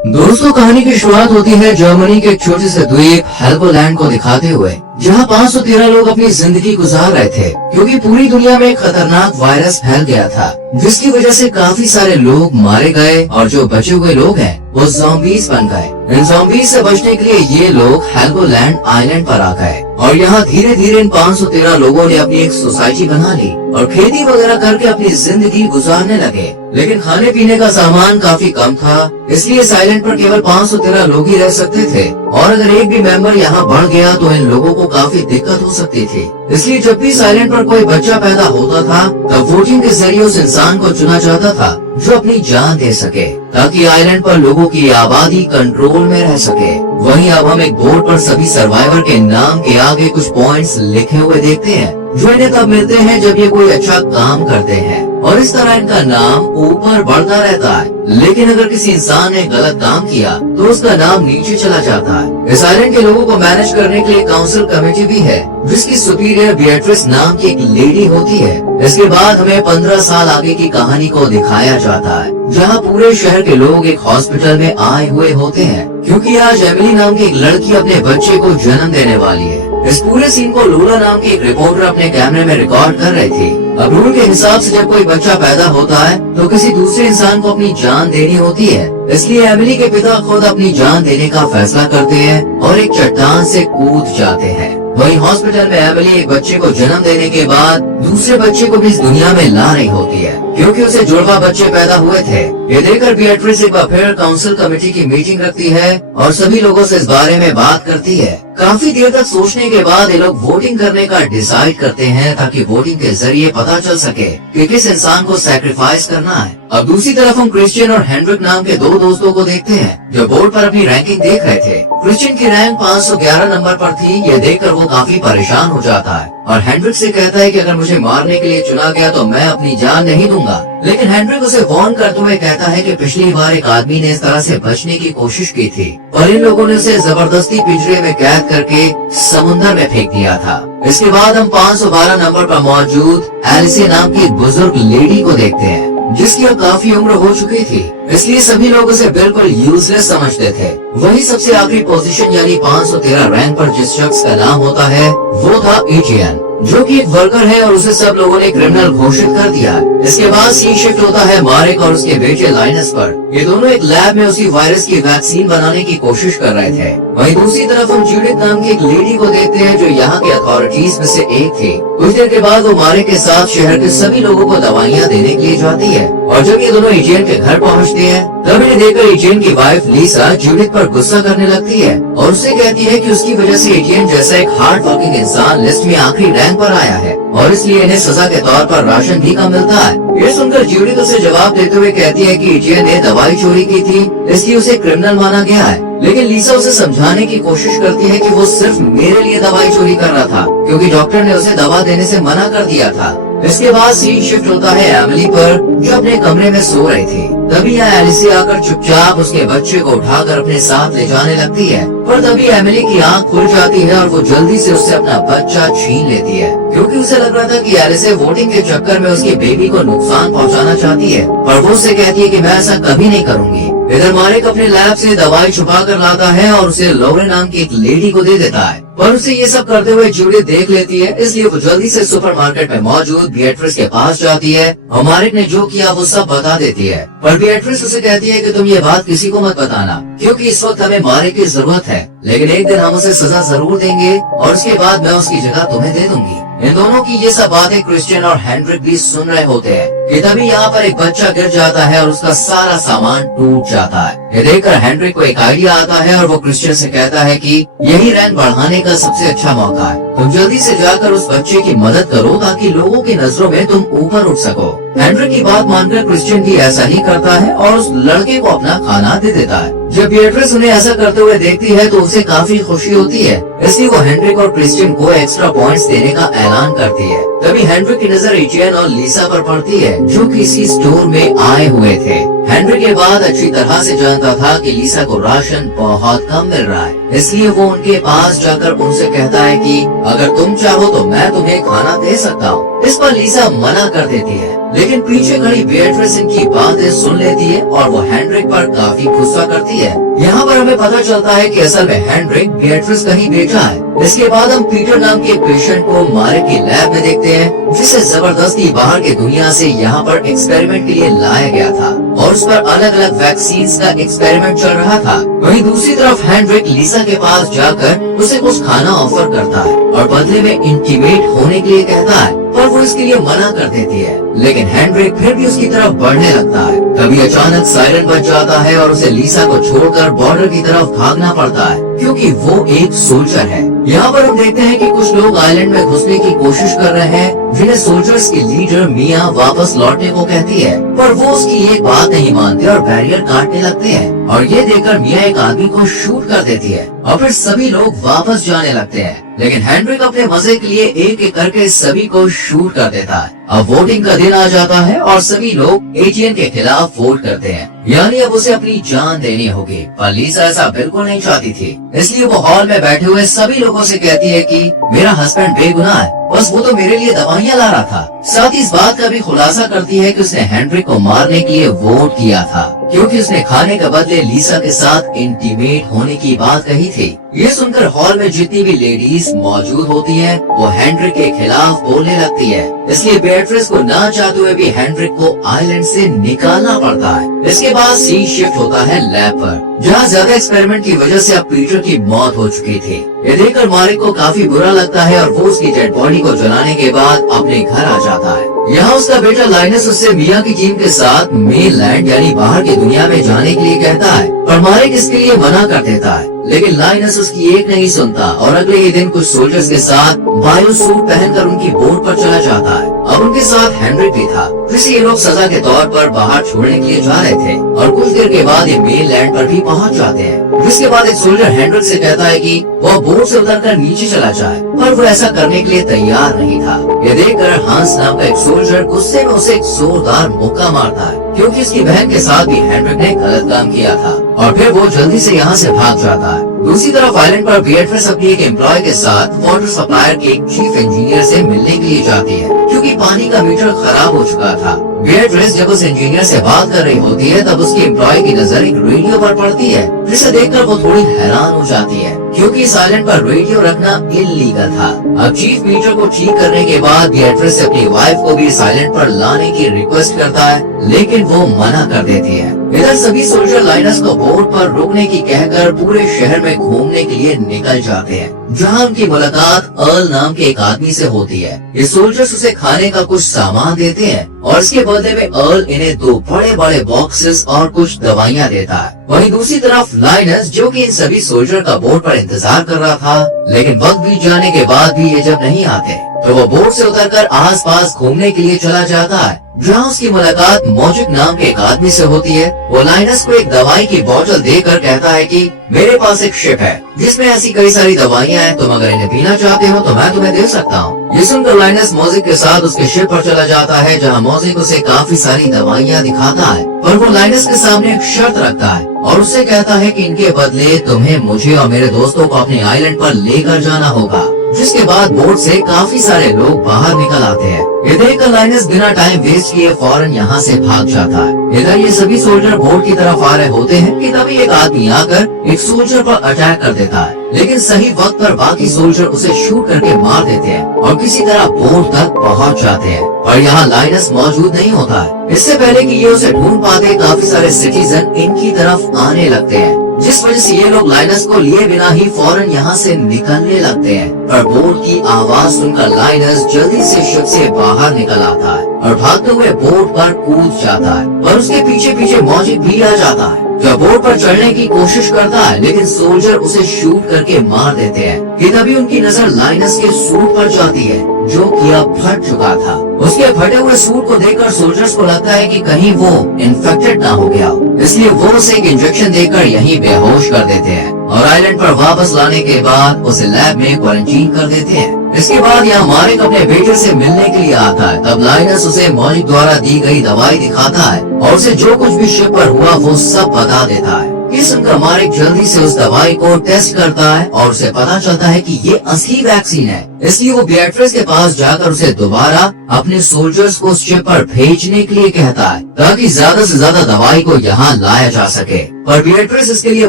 दोस्तों, कहानी की शुरुआत होती है जर्मनी के एक छोटे से द्वीप हेल्गोलैंड को दिखाते हुए, जहां 513 लोग अपनी जिंदगी गुजार रहे थे क्योंकि पूरी दुनिया में एक खतरनाक वायरस फैल गया था, जिसकी वजह से काफी सारे लोग मारे गए और जो बचे हुए लोग हैं वो ज़ॉम्बीज़ बन गए। इन ज़ॉम्बीज़ से बचने के लिए ये लोग हेल्गोलैंड आइलैंड पर आ गए और यहाँ धीरे धीरे इन 513 लोगों ने अपनी एक सोसाइटी बना ली और खेती वगैरह करके अपनी जिंदगी गुजारने लगे। लेकिन खाने पीने का सामान काफी कम था, इसलिए इस आइलैंड पर केवल 513 लोग ही रह सकते थे और अगर एक भी मेंबर यहाँ बढ़ गया तो इन लोगों को काफी दिक्कत हो सकती थी। इसलिए जब भी इस आइलैंड पर कोई बच्चा पैदा होता था तब वोटिंग के जरिए उस इंसान को चुना जाता था जो अपनी जान दे सके, ताकि आइलैंड पर लोगों की आबादी कंट्रोल में रह सके। वहीं अब हम एक बोर्ड पर सभी सर्वाइवर के नाम के आगे कुछ पॉइंट्स लिखे हुए देखते हैं, जो इन्हें तब मिलते हैं जब ये कोई अच्छा काम करते हैं और इस तरह इनका नाम ऊपर बढ़ता रहता है। लेकिन अगर किसी इंसान ने गलत काम किया तो उसका नाम नीचे चला जाता है। इस आइलैंड के लोगों को मैनेज करने के लिए काउंसिल कमेटी भी है, जिसकी सुपीरियर बीएट्रिस नाम की एक लेडी होती है। इसके बाद हमें 15 साल आगे की कहानी को दिखाया जाता है, जहाँ पूरे शहर के लोग एक हॉस्पिटल में आए हुए होते हैं क्योंकि आज एमिली नाम की एक लड़की अपने बच्चे को जन्म देने वाली है। इस पूरे सीन को लूला नाम की एक रिपोर्टर अपने कैमरे में रिकॉर्ड कर रही थी। अब रूल के हिसाब से जब कोई बच्चा पैदा होता है तो किसी दूसरे इंसान को अपनी जान देनी होती है, इसलिए एमिली के पिता खुद अपनी जान देने का फैसला करते हैं और एक चट्टान से कूद जाते हैं। वहीं हॉस्पिटल में एमिली एक बच्चे को जन्म देने के बाद दूसरे बच्चे को भी इस दुनिया में ला रही होती है क्योंकि उसे जुड़वा बच्चे पैदा हुए थे। ये देखकर बीएट्रिस एक बार फिर काउंसिल कमेटी की मीटिंग रखती है और सभी लोगों से इस बारे में बात करती है। काफी देर तक सोचने के बाद ये लोग वोटिंग करने का डिसाइड करते हैं ताकि वोटिंग के जरिए पता चल सके कि किस इंसान को सैक्रिफाइस करना है। अब दूसरी तरफ हम क्रिश्चियन और हेनरिक नाम के दो दोस्तों को देखते हैं जो बोर्ड पर अपनी रैंकिंग देख रहे थे। क्रिश्चियन की रैंक 511 नंबर पर थी। ये देखकर वो काफी परेशान हो जाता है और हेनरिक से कहता है कि अगर मुझे मारने के लिए चुना गया तो मैं अपनी जान नहीं दूंगा। लेकिन हेनरिक उसे वार्न करते हुए कहता है कि पिछली बार एक आदमी ने इस तरह से बचने की कोशिश की थी और इन लोगों ने उसे जबरदस्ती पिंजरे में कैद करके समुद्र में फेंक दिया था। इसके बाद हम 512 नंबर पर मौजूद एलिसी नाम की एक बुजुर्ग लेडी को देखते हैं जिसकी अब काफी उम्र हो चुकी थी, इसलिए सभी लोग उसे बिल्कुल यूजलेस समझते थे। वही सबसे आखिरी पोजीशन यानी 513 रैंक पर जिस शख्स का नाम होता है वो था एजियन, जो कि एक वर्कर है और उसे सब लोगों ने क्रिमिनल घोषित कर दिया। इसके बाद सीन शिफ्ट होता है मारिक और उसके बेटे लाइनस पर। ये दोनों एक लैब में उसी वायरस की वैक्सीन बनाने की कोशिश कर रहे थे। वहीं दूसरी तरफ हम जूडिथ नाम की एक लेडी को देखते हैं जो यहाँ के अथॉरिटीज में से एक थी। कुछ देर के बाद वो मारिक के साथ शहर के सभी लोगों को दवाइयाँ देने के लिए जाती है और जब ये दोनों एजेंट के घर पहुँचते हैं तब इन्हें देखकर एजेंट की वाइफ लीसा जूडिथ पर गुस्सा करने लगती है और उससे कहती है कि उसकी वजह से एजेंट जैसा एक हार्ड वर्किंग इंसान लिस्ट में आखिरी रैंक पर आया है और इसलिए इन्हें सजा के तौर पर राशन भी कम मिलता है। ये सुनकर जूडिथ उसे जवाब देते हुए कहती है कि एजेंट ने दवाई चोरी की थी इसलिए उसे क्रिमिनल माना गया है। लेकिन लीसा उसे समझाने की कोशिश करती है कि वो सिर्फ मेरे लिए दवाई चोरी कर रहा था क्योंकि डॉक्टर ने उसे दवा देने से मना कर दिया था। इसके बाद सीन शिफ्ट होता है एमिली पर जो अपने कमरे में सो रही थी। तभी यहाँ एलिसी आकर चुपचाप उसके बच्चे को उठाकर अपने साथ ले जाने लगती है, पर तभी एमिली की आंख खुल जाती है और वो जल्दी से उससे अपना बच्चा छीन लेती है क्योंकि उसे लग रहा था कि एलिसी वोटिंग के चक्कर में उसके बेबी को नुकसान पहुंचाना चाहती है, पर वो उससे कहती है कि मैं ऐसा कभी नहीं करूंगी। इधर मारिक अपने लैब से दवाई छुपा कर लाता है और उसे लोरे नाम की एक लेडी को दे देता है, पर उसे ये सब करते हुए जूडिथ देख लेती है, इसलिए वो जल्दी से सुपरमार्केट में मौजूद बीएट्रिस के पास जाती है और मारिक ने जो किया वो सब बता देती है। पर बीएट्रिस उसे कहती है कि तुम ये बात किसी को मत बताना क्योंकि इस वक्त हमें मारिक की जरूरत है, लेकिन एक दिन हम उसे सजा जरूर देंगे और उसके बाद मैं उसकी जगह तुम्हें दे दूंगी। इन दोनों की ये सब बातें क्रिश्चियन और हेनरिक भी सुन रहे होते हैं कि तभी यहाँ पर एक बच्चा गिर जाता है और उसका सारा सामान टूट जाता है। ये देखकर हेनरिक को एक आइडिया आता है और वो क्रिश्चियन से कहता है कि यही रैंक बढ़ाने का सबसे अच्छा मौका है, तुम जल्दी से जाकर उस बच्चे की मदद करो ताकि लोगों की नजरों में तुम ऊपर उठ सको। हेनरिक की बात मानकर क्रिश्चियन भी ऐसा ही करता है और उस लड़के को अपना खाना दे देता है। जब बीएट्रिस उन्हें ऐसा करते हुए देखती है तो उसे काफी खुशी होती है, इसलिए वो हेनरिक और क्रिश्चियन को एक्स्ट्रा पॉइंट्स देने का ऐलान करती है। तभी हेनरिक की नजर एजियन और लीसा पर पड़ती है जो किसी स्टोर में आए हुए थे। हेनरिक ये बात अच्छी तरह से जानता था कि लीसा को राशन बहुत कम मिल रहा है, इसलिए वो उनके पास जाकर उनसे कहता है कि अगर तुम चाहो तो मैं तुम्हें खाना दे सकता हूँ। इस पर लीसा मना कर देती है लेकिन पीछे खड़ी बेatrice इनकी बातें सुन लेती है और वो हेनरिक पर काफी गुस्सा करती है। यहाँ पर हमें पता चलता है कि असल में हेनरिक बेatrice का ही बेटा है। इसके बाद हम पीटर नाम के पेशेंट को मारिक की लैब में देखते हैं, जिसे जबरदस्ती बाहर की दुनिया से यहाँ पर एक्सपेरिमेंट के लिए लाया गया था और उस पर अलग अलग वैक्सीन का एक्सपेरिमेंट चल रहा था। वहीं दूसरी तरफ हेनरिक लीसा के पास जाकर उसे कुछ खाना ऑफर करता है और बदले में इंटीमेट होने के लिए कहता है, पर वो इसके लिए मना कर देती है। लेकिन हेनरिक फिर भी उसकी तरफ बढ़ने लगता है। तभी अचानक सायरन बज जाता है और उसे लीसा को छोड़कर बॉर्डर की तरफ भागना पड़ता है, क्योंकि वो एक सोल्जर है। यहाँ पर हम देखते हैं कि कुछ लोग आइलैंड में घुसने की कोशिश कर रहे हैं, जिन्हें सोल्जर्स की लीडर मिया वापस लौटने को कहती है, पर वो उसकी एक बात नहीं मानते और बैरियर काटने लगते हैं। और ये देखकर मिया एक आदमी को शूट कर देती है और फिर सभी लोग वापस जाने लगते हैं। लेकिन हेनरिक अपने मजे के लिए एक एक करके सभी को शूट कर देता है। अब वोटिंग का दिन आ जाता है और सभी लोग एटीएन के खिलाफ वोट करते हैं, यानी अब उसे अपनी जान देनी होगी। पर लीसा ऐसा बिल्कुल नहीं चाहती थी, इसलिए वो हॉल में बैठे हुए सभी लोगों से कहती है कि मेरा हस्बैंड बेगुनाह है, बस वो तो मेरे लिए दवाइयाँ ला रहा था। साथ ही इस बात का भी खुलासा करती है कि उसने हेनरिक को मारने के लिए वोट किया था, क्योंकि उसने खाने के बदले लीसा के साथ इंटीमेट होने की बात कही थी। ये सुनकर हॉल में जितनी भी लेडीज मौजूद होती हैं, वो हेनरिक के खिलाफ बोलने लगती है। इसलिए बेatrice को ना चाहते हुए भी हेनरिक को आइलैंड से निकालना पड़ता है। इसके बाद सीन शिफ्ट होता है लैब पर, जहाँ ज्यादा एक्सपेरिमेंट की वजह से अब पीटर की मौत हो चुकी थी। ये देखकर मारिक को काफी बुरा लगता है और वो उसकी डेड बॉडी को जलाने के बाद अपने घर आ जाता है। यहाँ उसका बेटा लाइनस उससे मिया की टीम के साथ मेनलैंड यानी बाहर की दुनिया में जाने के लिए कहता है, पर मारिक इसके लिए मना कर देता है। लेकिन लाइनस उसकी एक नहीं सुनता और अगले ही दिन कुछ सोल्जर्स के साथ बायो सूट पहनकर उनकी बोट पर चला जाता है। अब उनके साथ हेनरिक भी था, जिसे ये लोग सजा के तौर पर बाहर छोड़ने के लिए जा रहे थे। और कुछ देर के बाद ये मेनलैंड पर भी पहुंच जाते हैं, जिसके बाद एक सोल्जर हेनरिक से कहता है कि वह बोट से उतरकर नीचे चला जाए, पर वो ऐसा करने के लिए तैयार नहीं था। ये देखकर हांस नाम का एक सोल्जर गुस्से में उसे एक जोरदार मुक्का मारता है, क्योंकि उसकी बहन के साथ भी हेनरिक ने गलत काम किया था। और फिर वो जल्दी से यहाँ से भाग जाता है। दूसरी तरफ आइलैंड पर बेatrice अपनी एक एम्प्लॉय के साथ वाटर सप्लायर के एक चीफ इंजीनियर से मिलने के लिए जाती है, क्योंकि पानी का मीटर खराब हो चुका था। बेatrice जब उस इंजीनियर से बात कर रही होती है, तब उसकी एम्प्लॉय की नजर एक रेडियो पर पड़ती है, जिसे देखकर वो थोड़ी हैरान हो जाती है, क्योंकि इस आइलैंड पर रेडियो रखना इल्लीगल था। अब चीफ मीटर को ठीक करने के बाद बेatrice अपनी वाइफ को भी इस आइलैंड पर लाने की रिक्वेस्ट करता है, लेकिन वो मना कर देती है। इधर सभी सोल्जर लाइनस को बोट पर रुकने की कहकर पूरे शहर में घूमने के लिए निकल जाते हैं, जहाँ उनकी मुलाकात अर्ल नाम के एक आदमी से होती है। ये सोल्जर्स उसे खाने का कुछ सामान देते हैं और इसके बदले में अर्ल इन्हें 2 बड़े बड़े बॉक्सेस और कुछ दवाइयाँ देता है। वहीं दूसरी तरफ लाइनस, जो कि इन सभी सोल्जर का बोट पर इंतजार कर रहा था, लेकिन वक्त बीत जाने के बाद भी ये जब नहीं आते, तो वो बोट से उतरकर आसपास घूमने के लिए चला जाता है, जहाँ उसकी मुलाकात मौजिक नाम के एक आदमी से होती है। वो लाइनस को एक दवाई की बोतल देकर कहता है कि मेरे पास एक शिप है जिसमें ऐसी कई सारी दवाइयाँ हैं, तुम अगर इन्हें पीना चाहते हो तो मैं तुम्हें दे सकता हूँ। ये सुनकर लाइनस मौजिक के साथ उसके शिप पर चला जाता है, जहाँ मौजिक उसे काफी सारी दवाइयाँ दिखाता है, पर वो लाइनस के सामने एक शर्त रखता है और उससे कहता है कि इनके बदले तुम्हें मुझे और मेरे दोस्तों को अपने आइलैंड पर लेकर जाना होगा। जिसके बाद बोट से काफी सारे लोग बाहर निकल आते हैं। ये देखकर लाइनस बिना टाइम वेस्ट किए फौरन यहाँ से भाग जाता है। इधर ये सभी सोल्जर बोट की तरफ आ रहे होते हैं कि तभी एक आदमी आकर एक सोल्जर पर अटैक कर देता है, लेकिन सही वक्त पर बाकी सोल्जर उसे शूट करके मार देते हैं और किसी तरह बोट तक पहुँच जाते हैं। और यहाँ लाइनस मौजूद नहीं होता है। इससे पहले कि ये उसे ढूंढ पाते, काफी सारे सिटीजन इनकी तरफ आने लगते हैं, जिस वजह से ये लोग लाइनस को लिए बिना ही फौरन यहाँ से निकलने लगते हैं। पर बोट की आवाज सुनकर लाइनस जल्दी से शिप से बाहर निकल आता है और भागते हुए बोट पर कूद जाता है, पर उसके पीछे पीछे मौजिक भी आ जाता है, जो बोट पर चढ़ने की कोशिश करता है, लेकिन सोल्जर उसे शूट करके मार देते हैं। कि तभी उनकी नजर लाइनस के सूट पर जाती है, जो कि अब फट चुका था। उसके फटे हुए सूट को देखकर सोल्जर्स को लगता है कि कहीं वो इन्फेक्टेड ना हो गया, इसलिए वो उसे एक इंजेक्शन देकर यहीं बेहोश कर देते हैं और आइलैंड पर वापस लाने के बाद उसे लैब में क्वारंटीन कर देते हैं। इसके बाद यहाँ मारिक अपने बेटे से मिलने के लिए आता है। तब लाइनस उसे मौजिक द्वारा दी गई दवाई दिखाता है और उसे जो कुछ भी शिप पर हुआ वो सब बता देता है। ये सुनकर मारिक जल्दी से उस दवाई को टेस्ट करता है और उसे पता चलता है कि ये असली वैक्सीन है, इसलिए वो बिएट्रिस के पास जाकर उसे दोबारा अपने सोल्जर्स को उस शिप पर भेजने के लिए कहता है ताकि ज्यादा से ज्यादा दवाई को यहाँ लाया जा सके। पर बिएट्रिस इसके लिए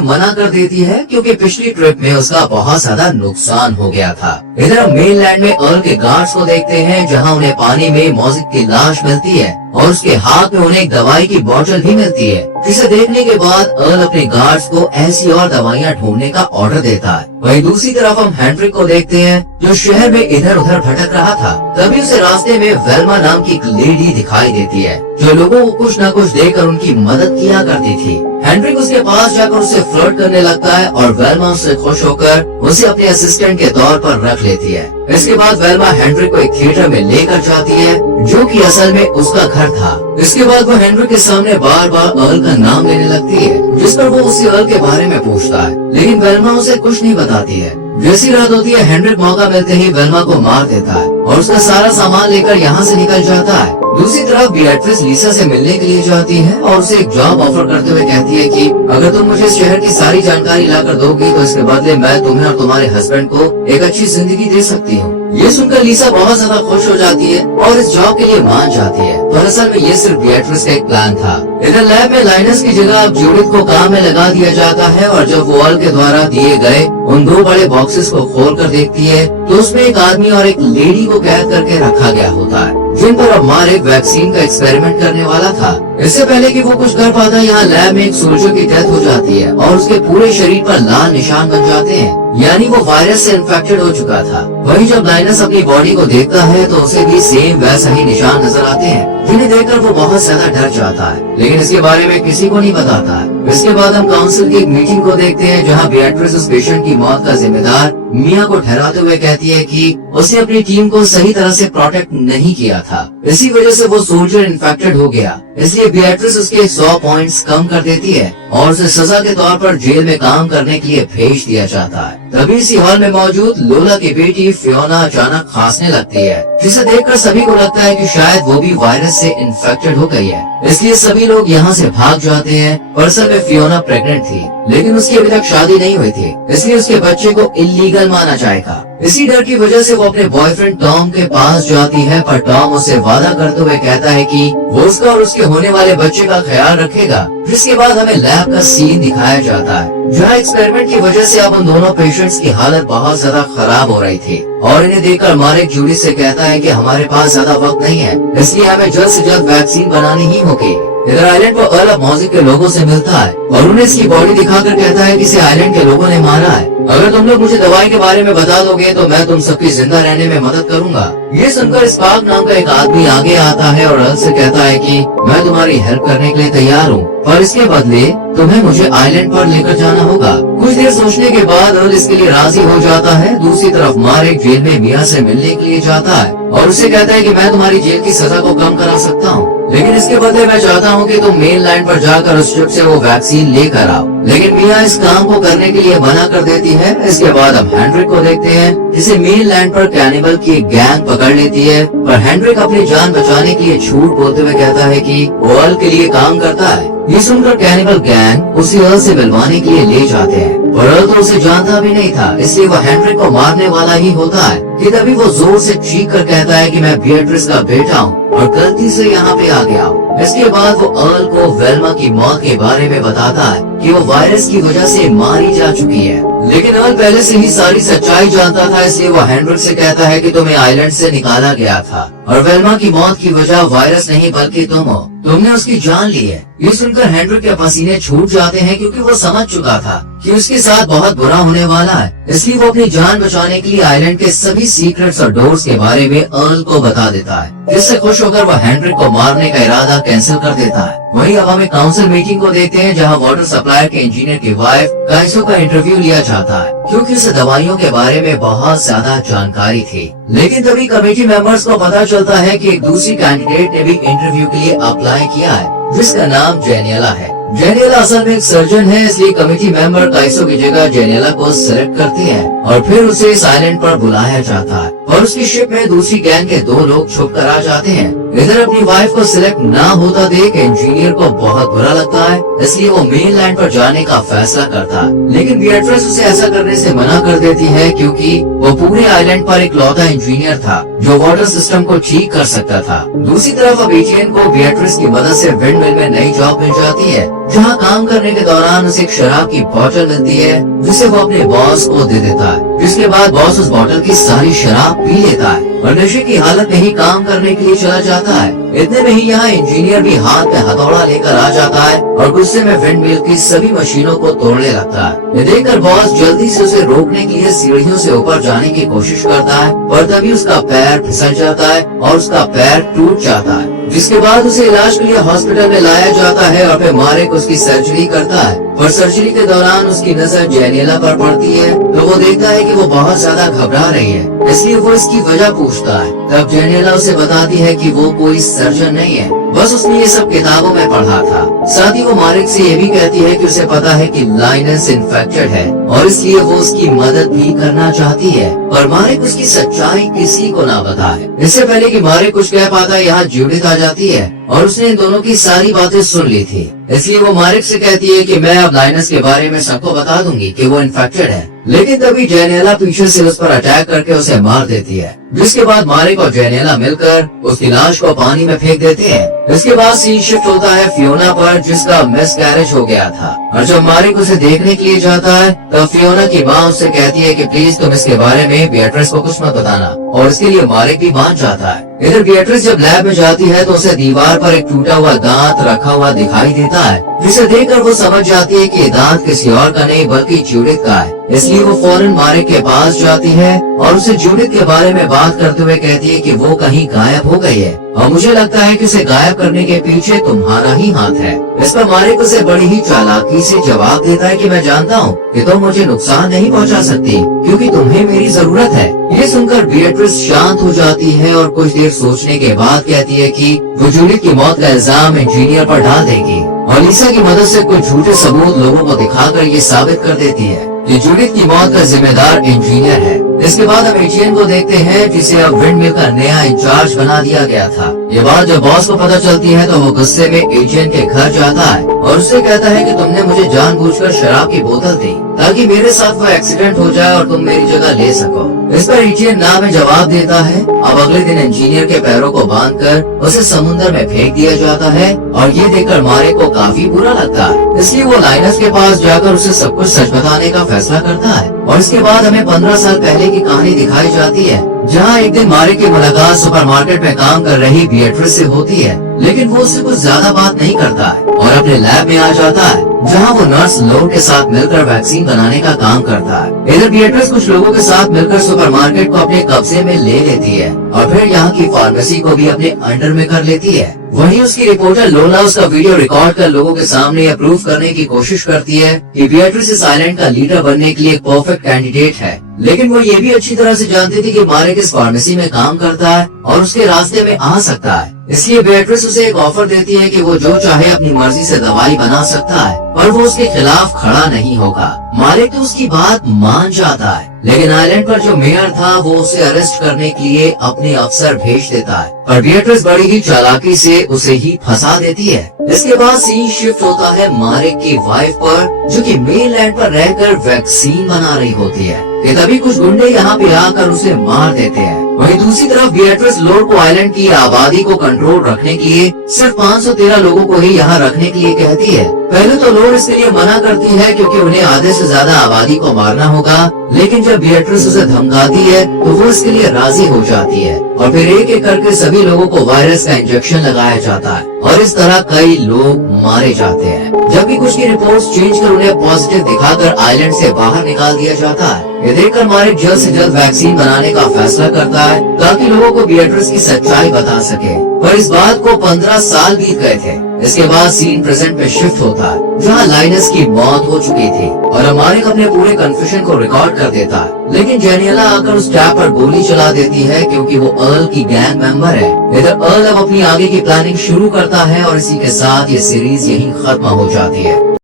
मना कर देती है क्योंकि पिछली ट्रिप में उसका बहुत ज्यादा नुकसान हो गया था। इधर हम मेनलैंड में अर्ल के गार्ड्स को देखते हैं जहाँ उन्हें पानी में मॉजिक की लाश मिलती है और उसके हाथ में उन्हें एक दवाई की बोतल भी मिलती है, जिसे देखने के बाद अर्ल अपने गार्ड्स को ऐसी और दवाइयाँ ढूंढने का ऑर्डर देता है। वहीं दूसरी तरफ हम हेनरिक को देखते हैं जो शहर में इधर उधर भटक रहा था। तभी उसे रास्ते में वेल्मा नाम की एक लेडी दिखाई देती है जो लोगों को कुछ न कुछ देकर उनकी मदद किया करती थी। हेनरिक उसके पास जाकर उससे फ्लर्ट करने लगता है और वेल्मा उससे खुश होकर उसे अपने असिस्टेंट के तौर पर रख लेती है। इसके बाद वेल्मा हेनरिक को एक थिएटर में लेकर जाती है जो कि असल में उसका घर था। इसके बाद वो हेनरिक के सामने बार बार अर्ल का नाम लेने लगती है, जिस पर वो उसी अर्ल के बारे में पूछता है, लेकिन वेल्मा उसे कुछ नहीं बताती है। जैसी रात होती है हेनरिक मौका मिलते ही वेल्मा को मार देता है और उसका सारा सामान लेकर यहाँ से निकल जाता है। दूसरी तरफ बिएट्रिस लीसा से मिलने के लिए जाती है और उसे एक जॉब ऑफर करते हुए कहती है कि अगर तुम मुझे शहर की सारी जानकारी लाकर दोगी तो इसके बदले मैं तुम्हें और तुम्हारे हस्बैंड को एक अच्छी जिंदगी दे सकती हूँ। ये सुनकर लीसा बहुत ज्यादा खुश हो जाती है और इस जॉब के लिए मान जाती है। दरअसल में ये सिर्फ बिएट्रिस का एक प्लान था। इधर लैब में लाइनस की जगह अब जूडिथ को काम में लगा दिया जाता है और जब वो अर्ल के द्वारा दिए गए उन दो बड़े बॉक्सेस को खोल कर देखती है तो उसमें एक आदमी और एक लेडी को कैद करके रखा गया होता है जिन पर अब मार एक वैक्सीन का एक्सपेरिमेंट करने वाला था। इससे पहले कि वो कुछ कर पाता यहाँ लैब में एक सोल्जर की डेथ हो जाती है और उसके पूरे शरीर पर लाल निशान बन जाते हैं, यानी वो वायरस से इन्फेक्टेड हो चुका था। वहीं जब लाइनस अपनी बॉडी को देखता है तो उसे भी सेम वैसा ही निशान नजर आते हैं, जिन्हें देखकर वो बहुत ज्यादा डर जाता है, लेकिन इसके बारे में किसी को नहीं बताता है। इसके बाद हम काउंसिल की एक मीटिंग को देखते हैं जहाँ बिएट्रिस उस पेशेंट की मौत का जिम्मेदार मिया को ठहराते हुए कहती है कि उसे अपनी टीम को सही तरह से प्रोटेक्ट नहीं किया था, इसी वजह से वो सोल्जर इन्फेक्टेड हो गया। इसलिए बिएट्रिस उसके 100 पॉइंट्स कम कर देती है और उसे सजा के तौर पर जेल में काम करने के लिए भेज दिया जाता है। तभी इसी हॉल में मौजूद लोला की बेटी फियोना अचानक खांसने लगती है, जिसे देखकर सभी को लगता है कि शायद वो भी वायरस से इन्फेक्टेड हो गई है। इसलिए सभी लोग यहाँ से भाग जाते हैं। असल में फियोना प्रेग्नेंट थी, लेकिन उसकी अभी तक शादी नहीं हुई थी, इसलिए उसके बच्चे को इलीगल माना जाएगा। इसी डर की वजह से वो अपने बॉयफ्रेंड टॉम के पास जाती है, पर टॉम उससे वादा करते हुए कहता है कि वो उसका और उसके होने वाले बच्चे का ख्याल रखेगा। जिसके बाद हमें लैब का सीन दिखाया जाता है जहाँ एक्सपेरिमेंट की वजह से अब उन दोनों पेशेंट्स की हालत बहुत ज्यादा खराब हो रही थी और इन्हें देखकर मारिक जूडिथ से कहता है कि हमारे पास ज्यादा वक्त नहीं है, इसलिए हमें जल्द से जल्द वैक्सीन बनानी ही होगी। इधर आइलैंड पर अर्ल मॉजिक के लोगों से मिलता है और उन्हें इसकी बॉडी दिखाकर कहता है कि इसे आइलैंड के लोगों ने मारा है। अगर तुम लोग मुझे दवाई के बारे में बता दोगे तो मैं तुम सबकी जिंदा रहने में मदद करूंगा। ये सुनकर स्पार्क नाम का एक आदमी आगे आता है और अर्ल से कहता है कि मैं तुम्हारी हेल्प करने के लिए तैयार हूँ, पर इसके बदले तुम्हें मुझे आइलैंड पर लेकर जाना होगा। कुछ देर सोचने के बाद अर्ल इसके लिए राजी हो जाता है। दूसरी तरफ मारिक जेल में मिया से मिलने के लिए जाता है और उसे कहता है कि मैं तुम्हारी जेल की सजा को कम करा सकता हूँ, लेकिन इसके बदले मैं चाहता हूँ कि तुम मेन लैंड पर जाकर उस शिप से वो वैक्सीन लेकर आओ। लेकिन मिया इस काम को करने के लिए मना कर देती है। इसके बाद हम हेनरिक को देखते हैं जिसे मेन लैंड पर कैनिबल की एक गैंग पकड़ लेती है, पर हेनरिक अपनी जान बचाने के लिए झूठ बोलते हुए कहता है कि वो अर्ल के लिए काम करता है। ये सुनकर कैनिबल गैंग उसे अर्ल से मिलवाने के लिए ले जाते हैं, पर अर्ल तो उसे जानता भी नहीं था, इसलिए वो हेनरिक को मारने वाला ही होता है कि तभी वो जोर से चीख कर कहता है कि मैं बिएट्रिस का बेटा हूँ और गलती से यहाँ पे आ गया हूँ। इसके बाद वो अर्ल को वेल्मा की मौत के बारे में बताता है कि वो वायरस की वजह से मारी जा चुकी है, लेकिन अर्ल पहले से ही सारी सच्चाई जानता था, इसलिए वो हेनरिक से कहता है कि तुम्हें आइलैंड से निकाला गया था और वेल्मा की मौत की वजह वायरस नहीं बल्कि तुम हो, तुमने उसकी जान ली है। ये सुनकर हेनरिक के पसीने छूट जाते हैं क्योंकि वो समझ चुका था कि उसके साथ बहुत बुरा होने वाला है, इसलिए वो अपनी जान बचाने के लिए आइलैंड के सभी सीक्रेट्स और डोर्स के बारे में अर्ल को बता देता है, जिससे खुश होकर वो हेनरिक को मारने का इरादा कैंसिल कर देता है। वहीं अब हमें काउंसिल मीटिंग को देखते हैं जहां वाटर सप्लायर के इंजीनियर की वाइफ काइसो का इंटरव्यू लिया जाता है क्योंकि उसे दवाइयों के बारे में बहुत ज्यादा जानकारी थी। लेकिन तभी कमेटी मेंबर्स को पता चलता है कि एक दूसरी कैंडिडेट ने भी इंटरव्यू के लिए अप्लाई किया है जिसका नाम जेनियला है। जेनियला असल में एक सर्जन है, इसलिए कमेटी मेंबर काइसो की जगह जेनियला को सिलेक्ट करते हैं और फिर उसे इस आइलैंड पर बुलाया जाता है और उसकी शिप में दूसरी गैंग के 2 लोग छुप कर आ जाते हैं इधर अपनी वाइफ को सिलेक्ट ना होता देख इंजीनियर को बहुत बुरा लगता है, इसलिए वो मेनलैंड पर जाने का फैसला करता है। लेकिन बिएट्रिस उसे ऐसा करने से मना कर देती है क्योंकि वो पूरे आइलैंड पर इकलौता इंजीनियर था जो वाटर सिस्टम को ठीक कर सकता था। दूसरी तरफ अब एजियन को बिएट्रिस की मदद से विंड मिल में नई जॉब मिल जाती है, जहाँ काम करने के दौरान उसे एक शराब की बोतल मिलती है जिसे वो अपने बॉस को दे देता है, जिसके बाद बॉस उस बोतल की सारी शराब पी लेता है और नशे की हालत में ही काम करने के लिए चला जाता है। इतने में ही यहाँ इंजीनियर भी हाथ में हथौड़ा लेकर आ जाता है और गुस्से में विंड मिल की सभी मशीनों को तोड़ने लगता है। ये देखकर बॉस जल्दी से उसे रोकने के लिए सीढ़ियों से ऊपर जाने की कोशिश करता है, पर तभी उसका पैर फिसल जाता है और उसका पैर टूट जाता है, जिसके बाद उसे इलाज के लिए हॉस्पिटल में लाया जाता है और फिर मारेक उसकी सर्जरी करता है। पर सर्जरी के दौरान उसकी नजर जेनियला पर पड़ती है तो वो देखता है कि वो बहुत ज्यादा घबरा रही है, इसलिए वो इसकी वजह पूछता है। तब जेनियला उसे बताती है कि वो कोई सर्जन नहीं है, बस उसने ये सब किताबों में पढ़ा था। साथ ही वो मारेक से ये भी कहती है कि उसे पता है कि लाइनस इन्फेक्टेड है और इसलिए वो उसकी मदद भी करना चाहती है, पर मारेक उसकी सच्चाई किसी को ना बताए। इससे पहले कि मारेक कुछ कह पाता है, यहाँ जूडिथ आ जाती है और उसने इन दोनों की सारी बातें सुन ली थी, इसलिए वो मारेक से कहती है कि मैं अब लाइनस के बारे में सबको बता दूंगी कि वो इन्फेक्टेड है। लेकिन तभी जेनियला पीछे से उस पर अटैक करके उसे मार देती है, जिसके बाद मारेक और जेनियला मिलकर उसकी लाश को पानी में फेंक देते हैं। इसके बाद सीन शिफ्ट होता है फियोना पर, जिसका मिसकैरेज हो गया था, और जब मारेक उसे देखने के लिए जाता है तब फियोना की माँ उससे कहती है कि प्लीज तुम इसके बारे में बिएट्रिस को कुछ मत बताना, और इसके लिए मारेक भी मान जाता है। इधर बिएट्रिस जब लैब में जाती है तो उसे दीवार पर एक टूटा हुआ दांत रखा हुआ दिखाई देता है, जिसे देखकर वो समझ जाती है कि ये दांत किसी और का नहीं बल्कि जूडिथ का है। इसलिए वो फौरन मारेक के पास जाती है और उसे जूडिथ के बारे में बात करते हुए कहती है कि वो कहीं गायब हो गई है और मुझे लगता है कि उसे गायब करने के पीछे तुम्हारा ही हाथ है। इस पर मारेक उसे बड़ी ही चालाकी से जवाब देता है कि मैं जानता हूँ कि तुम मुझे नुकसान नहीं पहुँचा सकती क्योंकि तुम्हें मेरी जरूरत है। ये सुनकर बिएट्रिस शांत हो जाती है और कुछ देर सोचने के बाद कहती है कि वो जूडिथ की मौत का इल्जाम इंजीनियर पर डाल देगी और लिसा की मदद से कुछ झूठे सबूत लोगों को दिखाकर ये साबित कर देती है कि जूडिथ की मौत का जिम्मेदार इंजीनियर है। इसके बाद हम एजियन को देखते हैं जिसे अब विंड मिल का नया इंचार्ज बना दिया गया था। ये बात जब बॉस को पता चलती है तो वो गुस्से में एजियन के घर जाता है और उससे कहता है कि तुमने मुझे जानबूझकर शराब की बोतल दी ताकि मेरे साथ वो एक्सीडेंट हो जाए और तुम मेरी जगह ले सको। इस पर एजियन ना में जवाब देता है। अब अगले दिन इंजीनियर के पैरों को बांधकर उसे समुद्र में फेंक दिया जाता है और ये देखकर मारेक को काफी बुरा लगता है, इसलिए वो लाइनस के पास जाकर उसे सब कुछ सच बताने का फैसला करता है। और इसके बाद हमें 15 साल पहले की कहानी दिखाई जाती है, जहाँ एक दिन मारेक की मुलाकात सुपरमार्केट में काम कर रही बिएट्रिस से होती है, लेकिन वो उससे कुछ ज्यादा बात नहीं करता है और अपने लैब में आ जाता है, जहाँ वो नर्स लोर के साथ मिलकर वैक्सीन बनाने का काम करता है। इधर बिएट्रिस कुछ लोगों के साथ मिलकर सुपरमार्केट को अपने कब्जे में ले लेती है और फिर यहाँ की फार्मेसी को भी अपने अंडर में कर लेती है। वहीं उसकी रिपोर्टर लोला उसका वीडियो रिकॉर्ड कर लोगों के सामने यह प्रूव करने की कोशिश करती है कि बिएट्रिस इस आइलैंड का लीडर बनने के लिए एक परफेक्ट कैंडिडेट है। लेकिन वो ये भी अच्छी तरह से जानती थी कि मारेक इस फार्मेसी में काम करता है और उसके रास्ते में आ सकता है, इसलिए बिएट्रिस उसे एक ऑफर देती है कि वो जो चाहे अपनी मर्जी से दवाई बना सकता है, पर वो उसके खिलाफ खड़ा नहीं होगा। मारेक तो उसकी बात मान जाता है, लेकिन आइलैंड पर जो मेयर था वो उसे अरेस्ट करने के लिए अपने अफसर भेज देता है, पर बिएट्रिस बड़ी ही चालाकी से उसे ही फंसा देती है। इसके बाद सीन शिफ्ट होता है मारेक की वाइफ पर, जो कि मेनलैंड पर रहकर वैक्सीन बना रही होती है कि तभी कुछ गुंडे यहाँ पे आकर उसे मार देते हैं। वहीं दूसरी तरफ बिएट्रिस लोर को आइलैंड की आबादी को कंट्रोल रखने के लिए सिर्फ 513 लोगों को ही यहाँ रखने के लिए कहती है। पहले तो लोर इसके लिए मना करती है क्योंकि उन्हें आधे से ज्यादा आबादी को मारना होगा, लेकिन जब बिएट्रिस उसे धमकाती है तो वो इसके लिए राजी हो जाती है और फिर एक एक करके सभी लोगों को वायरस का इंजेक्शन लगाया जाता है और इस तरह कई लोग मारे जाते हैं, जबकि कुछ की रिपोर्ट्स चेंज कर उन्हें पॉजिटिव दिखाकर आइलैंड से बाहर निकाल दिया जाता है। ये देखकर मारेक जल्द से जल्द वैक्सीन बनाने का फैसला करता है ताकि लोगों को बिएट्रिस की सच्चाई बता सके, पर इस बात को 15 साल बीत गए थे। इसके बाद सीन प्रेजेंट में शिफ्ट होता है, जहाँ लाइनस की मौत हो चुकी थी और मारेक अपने पूरे कन्फ्यूजन को रिकॉर्ड कर देता है, लेकिन जेनियला आकर उस टैब पर गोली चला देती है क्योंकि वो अर्ल की गैंग मेंबर है। इधर अर्ल अब अपनी आगे की प्लानिंग शुरू करता है और इसी के साथ ये सीरीज यहीं खत्म हो जाती है।